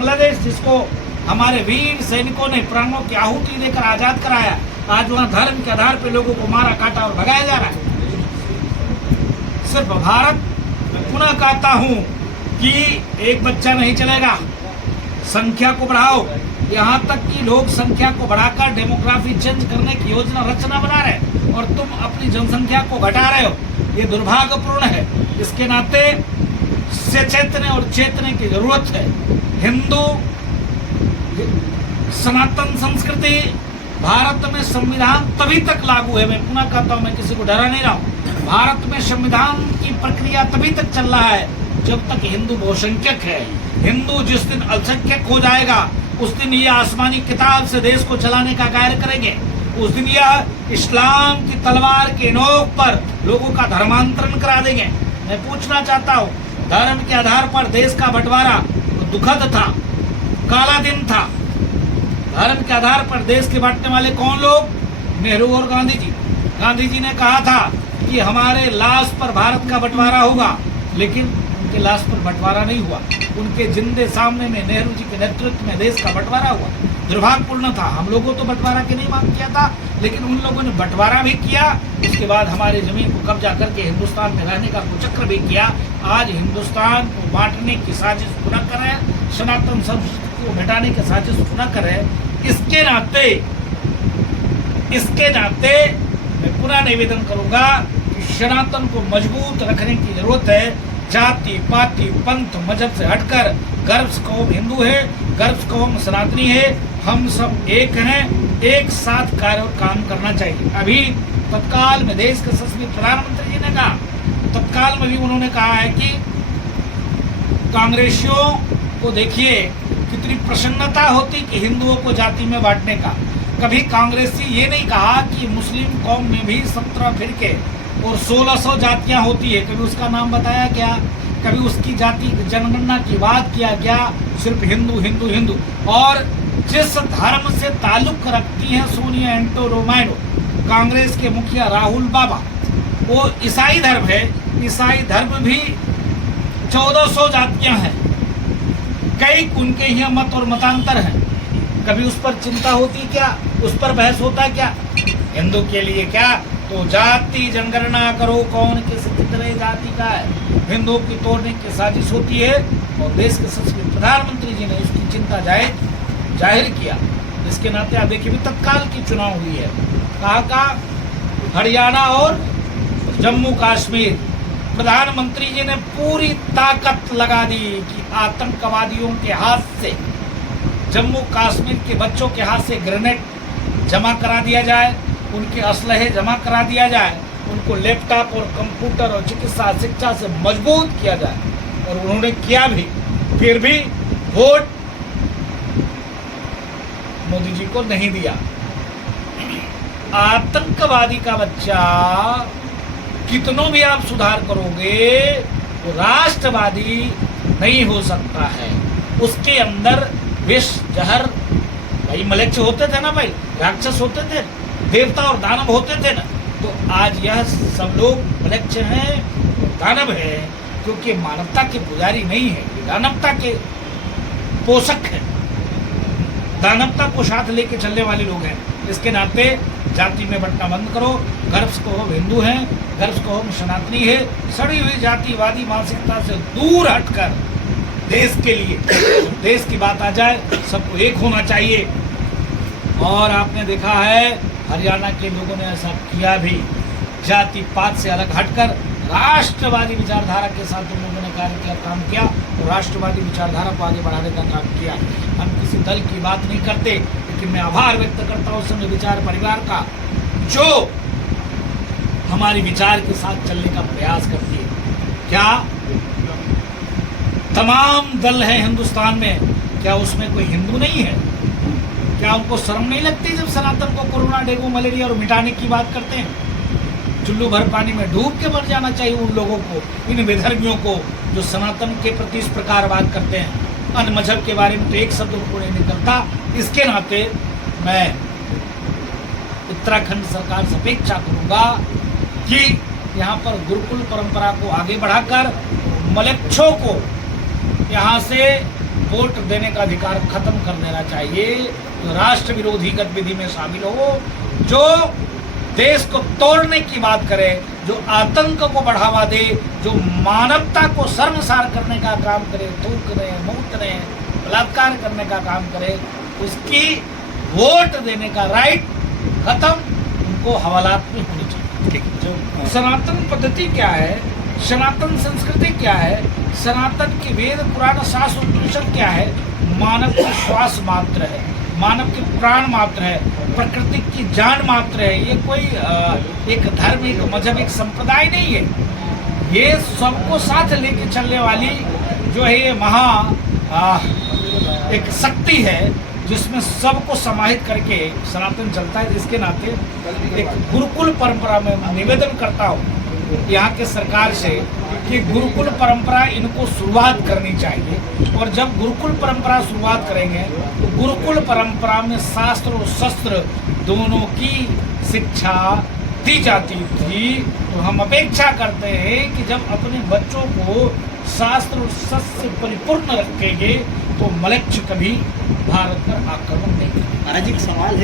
बांग्लादेश जिसको हमारे वीर सैनिकों ने प्राणों की आहुति देकर आजाद कराया, आज वहां धर्म के आधार पर लोगों को मारा काटा और भगाया जा रहा है। सिर्फ भारत, मैं पुनः कहता हूं कि एक बच्चा नहीं चलेगा, संख्या को बढ़ाओ। यहाँ तक कि लोग संख्या को बढ़ाकर डेमोग्राफी चेंज करने की योजना रचना बना रहे हैं और तुम अपनी जनसंख्या को घटा रहे हो। ये दुर्भाग्यपूर्ण है। इसके नाते सचेतने और चेतने की जरूरत है। हिंदू सनातन संस्कृति भारत में संविधान तभी तक लागू है, मैं पुनः कहता हूं, मैं किसी को डरा नहीं रहा हूं। भारत में संविधान की प्रक्रिया तभी तक चल रहा है जब तक हिंदू बहुसंख्यक है। हिंदू जिस दिन अल्पसंख्यक हो जाएगा उस दिन यह आसमानी किताब से देश को चलाने का कार्य करेंगे। उस दिन यह इस्लाम की तलवार के नोक पर लोगों का धर्मांतरण करा देंगे। मैं पूछना चाहता हूँ, धर्म के आधार पर देश का बंटवारा दुखद था, काला दिन था। धर्म के आधार पर देश के बांटने वाले कौन लोग? नेहरू और गांधी जी। गांधी जी ने कहा था कि हमारे लाश पर भारत का बंटवारा होगा, लेकिन उनके लाश पर बंटवारा नहीं हुआ। उनके जिंदे सामने में नेहरू जी के नेतृत्व में देश का बंटवारा हुआ। दुर्भाग्यपूर्ण था। हम लोगों तो बंटवारा की नहीं मांग किया था, लेकिन उन लोगों ने बंटवारा भी किया। उसके बाद हमारी जमीन को कब्जा करके हिंदुस्तान में रहने का कुचक्र भी किया। आज हिंदुस्तान को बांटने की साजिश पुनः करे, सनातन संस्कृति को मिटाने की साजिश पुनः करे। इसके नाते मैं पुनः निवेदन करूंगा कि सनातन को मजबूत रखने की जरूरत है। जाति पाति पंथ मजहब से हटकर गर्व से कौम हिंदू है, गर्व से कौम सनातनी है। हम सब एक हैं, एक साथ कार्य और काम करना चाहिए। अभी तत्काल में देश के यशस्वी प्रधानमंत्री जी ने कहा, तत्काल में भी उन्होंने कहा है कि कांग्रेसियों को देखिए कितनी प्रसन्नता होती कि हिंदुओं को जाति में बांटने का। कभी कांग्रेसी ये नहीं कहा कि मुस्लिम कौम में भी 17 फिरके और 1600 जातियां होती है। कभी उसका नाम बताया क्या? कभी उसकी जाति जनगणना की बात किया गया? सिर्फ हिंदू हिंदू हिंदू। और जिस धर्म से ताल्लुक रखती हैं सोनिया एंटो रोमैनो, कांग्रेस के मुखिया राहुल बाबा, वो ईसाई धर्म है। ईसाई धर्म भी 1400 जातियां हैं। कई उनके यहाँ मत और मतांतर हैं। कभी उस पर चिंता होती क्या? उस पर बहस होता क्या? हिंदू के लिए क्या तो जाति जनगणना करो, कौन कितने जाति का है, हिंदुओं की तोड़ने की साजिश होती है। और देश के यशस्वी प्रधानमंत्री जी ने उसकी चिंता जाहिर किया। इसके नाते आप देखिए भी तत्काल की चुनाव हुई है। कहा हरियाणा और जम्मू कश्मीर, प्रधानमंत्री जी ने पूरी ताकत लगा दी कि आतंकवादियों के हाथ से, जम्मू कश्मीर के बच्चों के हाथ से ग्रेनेड जमा करा दिया जाए, उनके असलहे जमा करा दिया जाए, उनको लैपटॉप और कंप्यूटर और चिकित्सा शिक्षा से मजबूत किया जाए। और उन्होंने किया भी। फिर भी वोट मोदी जी को नहीं दिया। आतंकवादी का बच्चा कितनों भी आप सुधार करोगे वो राष्ट्रवादी नहीं हो सकता है। उसके अंदर विष जहर, भाई मलेच्छ होते थे ना, भाई राक्षस होते थे, देवता और दानव होते थे ना। तो आज यह सब लोग मलेच्छ हैं, दानव है, क्योंकि मानवता के पुजारी नहीं है, दानवता के पोषक है, दानवता को साथ लेके चलने वाले लोग हैं। इसके नाते जाति में बंटना बंद करो। गर्व से कहो हिंदू हैं, गर्व से कहो सनातनी है। सड़ी हुई जातिवादी मानसिकता से दूर हटकर देश के लिए, देश की बात आ जाए, सबको एक होना चाहिए। और आपने देखा है हरियाणा के लोगों ने ऐसा किया भी। जाति पात से अलग हटकर राष्ट्रवादी विचारधारा के साथ उन लोगों ने कार्य किया, काम किया और राष्ट्रवादी विचारधारा को आगे बढ़ाने का काम किया। हम किसी दल की बात नहीं करते, लेकिन मैं आभार व्यक्त करता हूँ संघ विचार परिवार का, जो हमारी विचार के साथ चलने का प्रयास करती है। क्या तमाम दल हैं हिंदुस्तान में, क्या उसमें कोई हिंदू नहीं है? क्या उनको शर्म नहीं लगती जब सनातन को कोरोना, डेंगू, मलेरिया और मिटाने की बात करते हैं? चुल्लू भर पानी में डूब के मर जाना चाहिए उन लोगों को, इन विधर्मियों को जो सनातन के प्रति इस प्रकार बात करते हैं। अन्य मजहब के बारे में तो एक शब्द उनको नहीं निकलता। इसके नाते मैं उत्तराखंड सरकार से अपेक्षा करूंगा कि यहाँ पर गुरुकुल परंपरा को आगे बढ़ाकर मलेच्छों को यहाँ से वोट देने का अधिकार खत्म कर देना चाहिए, जो राष्ट्र विरोधी गतिविधि में शामिल हो, जो देश को तोड़ने की बात करे, जो आतंक को बढ़ावा दे, जो मानवता को शर्मसार करने का काम करे, थूकने, मूतने, बलात्कार करने का काम करे, उसकी वोट देने का राइट खत्म, उनको हवालात में होनी चाहिए। जो सनातन पद्धति क्या है, सनातन संस्कृति क्या है, सनातन के वेद पुराण शास्त्र उपनिषद क्या है, मानव की श्वास मात्र है, मानव के प्राण मात्र है, प्रकृति की जान मात्र है। ये कोई एक धर्म, एक मजहब, एक संप्रदाय नहीं है। ये सबको साथ लेके चलने वाली जो है ये एक शक्ति है, जिसमें सबको समाहित करके सनातन चलता है। जिसके नाते एक गुरुकुल परंपरा में निवेदन करता हूँ यहाँ के सरकार से कि गुरुकुल परंपरा इनको शुरुआत करनी चाहिए, और जब गुरुकुल परंपरा शुरुआत करेंगे तो गुरुकुल परंपरा में शास्त्र और शस्त्र दोनों की शिक्षा दी जाती थी। तो हम अपेक्षा करते हैं कि जब अपने बच्चों को शास्त्र और शस्त्र से परिपूर्ण रखेंगे तो मलेच्छ कभी भारत पर आक्रमण नहीं करेगा। महाराज, एक सवाल है